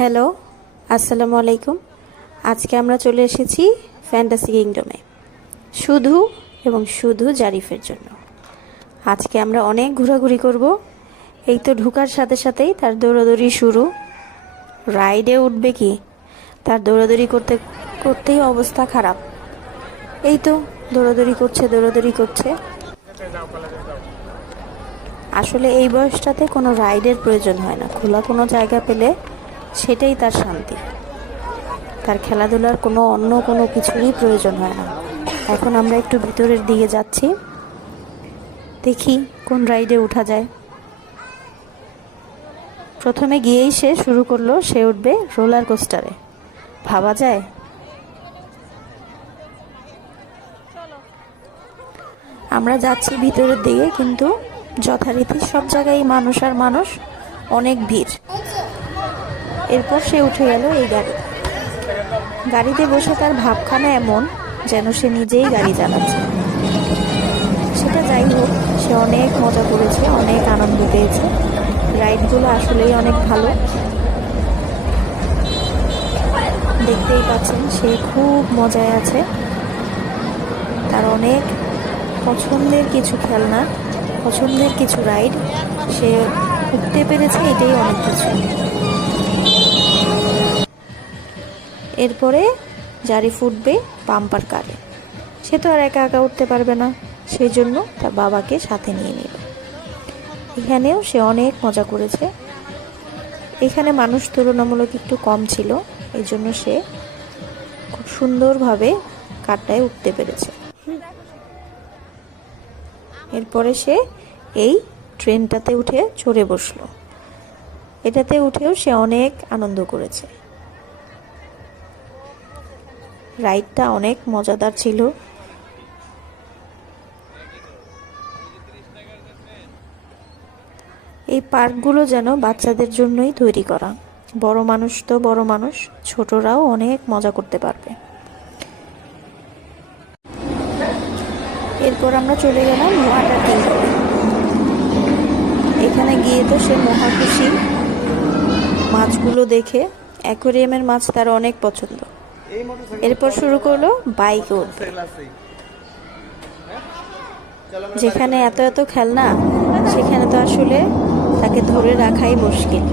Hello, আসসালামু আলাইকুম। আজকে আমরা চলে এসেছি ফ্যান্টাসি কিংডমে, শুধু এবং শুধু জারিফের জন্য। আজকে আমরা অনেক ঘোরাঘুরি করব। এই তো ঢোকার সাথে সাথেই তার দৌড়াদৌড়ি শুরু। রাইডে উঠবে কি, তার দৌড়াদৌড়ি করতে করতেই অবস্থা খারাপ। এই তো দৌড়াদৌড়ি করছে। আসলে এই বয়সটাতে কোনো রাইডের প্রয়োজন হয় না, খোলা কোনো জায়গা পেলে সেটাই তার শান্তি। তার খেলাধুলার অন্য কোনো কিছুরই প্রয়োজন হয় না। এখন আমরা একটু ভিতরের দিকে যাচ্ছি, দেখি কোন রাইডে ওঠা যায়। প্রথমে গিয়েই সে শুরু করলো, সে উঠবে রোলার কোস্টারে। ভাবা যায়? আমরা যাচ্ছি ভিতরের দিকে, কিন্তু যথারীতি সব জায়গায় মানুষ আর মানুষ, অনেক ভিড়। এরপর সে উঠে গেল এই গাড়িতে বসে তার ভাবখানা এমন যেন সে নিজেই গাড়ি চালাচ্ছে। সেটা যাই হোক, সে অনেক মজা করেছে, অনেক আনন্দ পেয়েছে। রাইডগুলো আসলেই অনেক ভালো। দেখতেই পাচ্ছেন সে খুব মজায় আছে। তার অনেক পছন্দের কিছু খেলনা, পছন্দের কিছু রাইড সে উঠতে পেরেছে, এটাই অনেক কিছু। এরপরে জারিফ উঠবে বাম্পার কারে। সে তো আর একা একা উঠতে পারবে না, সেই জন্য তার বাবাকে সাথে নিয়ে নিল। এখানেও সে অনেক মজা করেছে। এখানে মানুষ তুলনামূলক একটু কম ছিল, এই জন্য সে খুব সুন্দরভাবে কারটায় উঠতে পেরেছে। এরপরে সে এই ট্রেনটাতে উঠে চড়ে বসলো। এটাতে উঠেও সে অনেক আনন্দ করেছে। রাইডটা অনেক মজাদার ছিল। এই পার্কগুলো যেন বাচ্চাদের জন্যই তৈরি করা। বড় মানুষ তো বড় মানুষ, ছোটরাও অনেক মজা করতে পারবে। এরপর আমরা চলে গেলাম ওয়াটার কিংডমে। এখানে গিয়ে তো সে মহা খুশি মাছগুলো দেখে। অ্যাকোয়ারিয়ামের মাছ তার অনেক পছন্দ। এরপর শুরু করলো বাইক উঠবে। যেখানে এত এত খেলনা, সেখানে তো আসলে তাকে ধরে রাখাই মুশকিল।